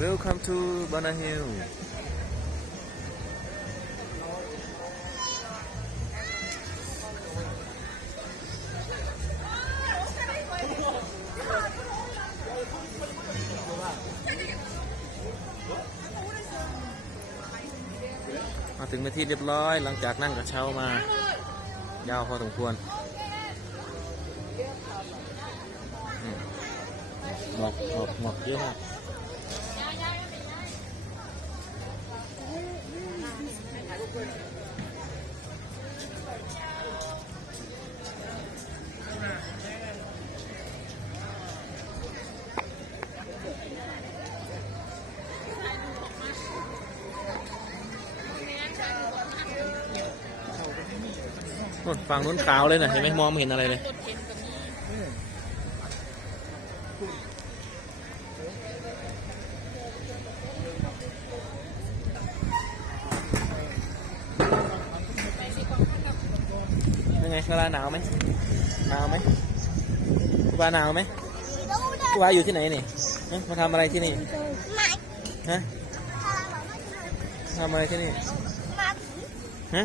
Welcome to Banana Hill มาถึงเป็นที่เรียบร้อยหลังจากนั่งกระเช้ามายาวพอสมควรหมอกหมอกหมอกเยอะมาก นู่นฝั่งนู้นขาวเลยนะเห็นไหมมองไม่เห็นอะไรเลยยังไงเวลาหนาวไหมหนาวไหมวาหนาวไหมวาอยู่ที่ไหนนี่มาทำอะไรที่นี่ฮะทำอะไรที่นี่ฮะ